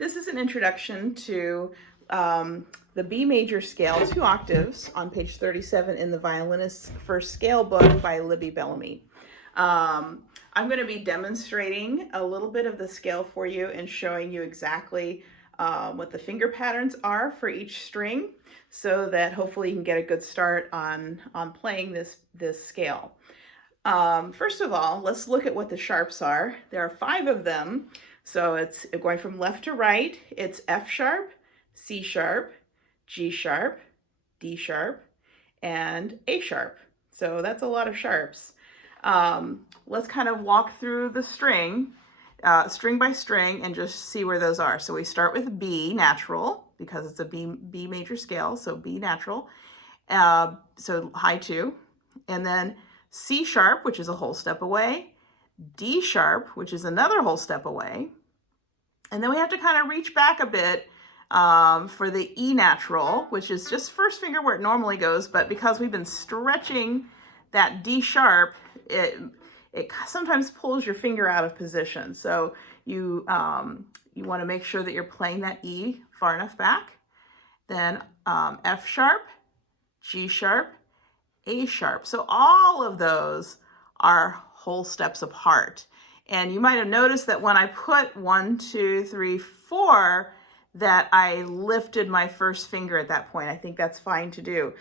This is an introduction to the B major scale, 2 octaves, on page 37 in the Violinist's First Scale book by Libby Bellamy. I'm going to be demonstrating a little bit of the scale for you and showing you exactly what the finger patterns are for each string, so that hopefully you can get a good start on playing this scale. First of all, let's look at what the sharps are. There are 5 of them. So it's going from left to right. It's F sharp, C sharp, G sharp, D sharp, and A sharp. So that's a lot of sharps. Let's kind of walk through the string by string, and just see where those are. So we start with B natural, because it's a B major scale, so B natural, so high 2, and then C sharp, which is a whole step away, D sharp, which is another whole step away, and then we have to kind of reach back a bit for the E natural, which is just first finger where it normally goes, but because we've been stretching that D sharp, it sometimes pulls your finger out of position. So you want to make sure that you're playing that E far enough back. Then F sharp, G sharp, A sharp. So all of those are whole steps apart. And you might have noticed that when I put 1, 2, 3, 4, that I lifted my first finger at that point. I think that's fine to do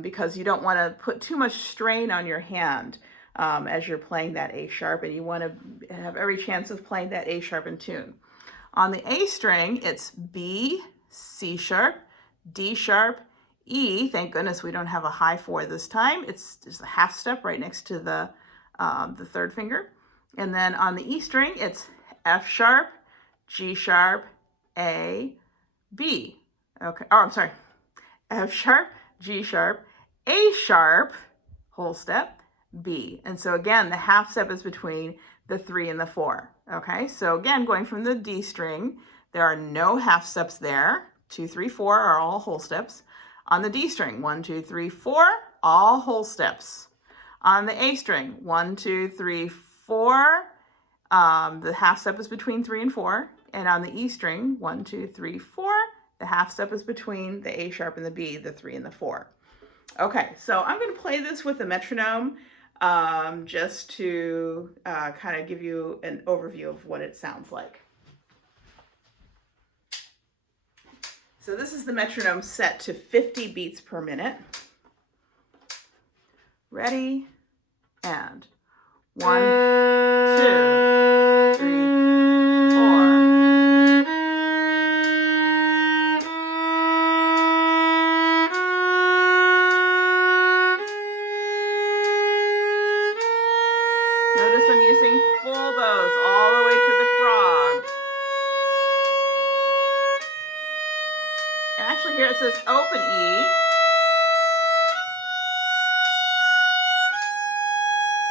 because you don't want to put too much strain on your hand as you're playing that A sharp, and you want to have every chance of playing that A sharp in tune. On the A string, it's B, C sharp, D sharp, E. Thank goodness we don't have a high 4 this time. It's just a half step right next to the third finger. And then on the E string, it's F sharp, G sharp, A, B. Okay, oh, I'm sorry. F sharp, G sharp, A sharp, whole step, B. And so again, the half step is between the 3 and the 4. Okay, so again, going from the D string, there are no half steps there. 2, 3, 4 are all whole steps. On the D string, 1, 2, 3, 4, all whole steps. On the A string, 1, 2, 3, 4, the half step is between 3 and 4. And on the E string, 1, 2, 3, 4, the half step is between the A sharp and the B, the 3 and the 4. Okay, so I'm going to play this with the metronome just to kind of give you an overview of what it sounds like. So this is the metronome set to 50 beats per minute. Ready? And 1, 2, 3, 4. Notice I'm using full bows all the way to the frog. And actually here it says open E.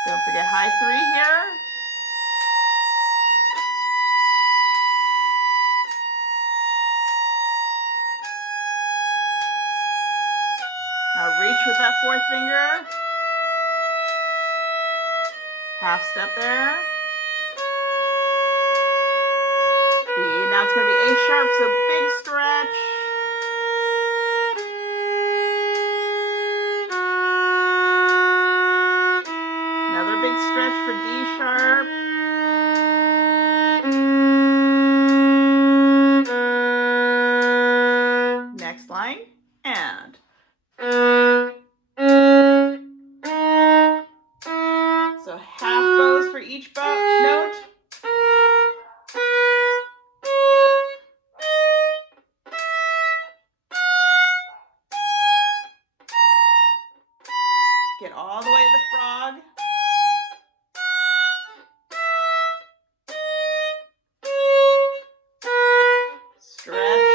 Don't forget high 3 here. Now reach with that 4th finger. Half step there. B. Now it's going to be A sharp, so big stretch. Another big stretch for D sharp. Next line, and. So half bows for each note. Get all the way to the frog. Stretch.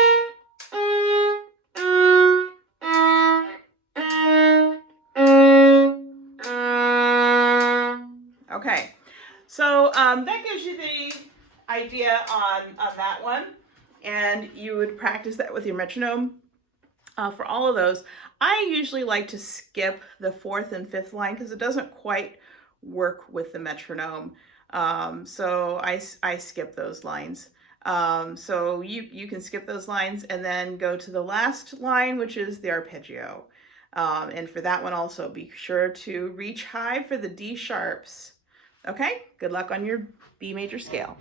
Okay, so that gives you the idea on that one, and you would practice that with your metronome. For all of those, I usually like to skip the 4th and 5th line because it doesn't quite work with the metronome. So I skip those lines. So you can skip those lines and then go to the last line, which is the arpeggio. And for that one also, be sure to reach high for the D sharps. Okay, good luck on your B major scale.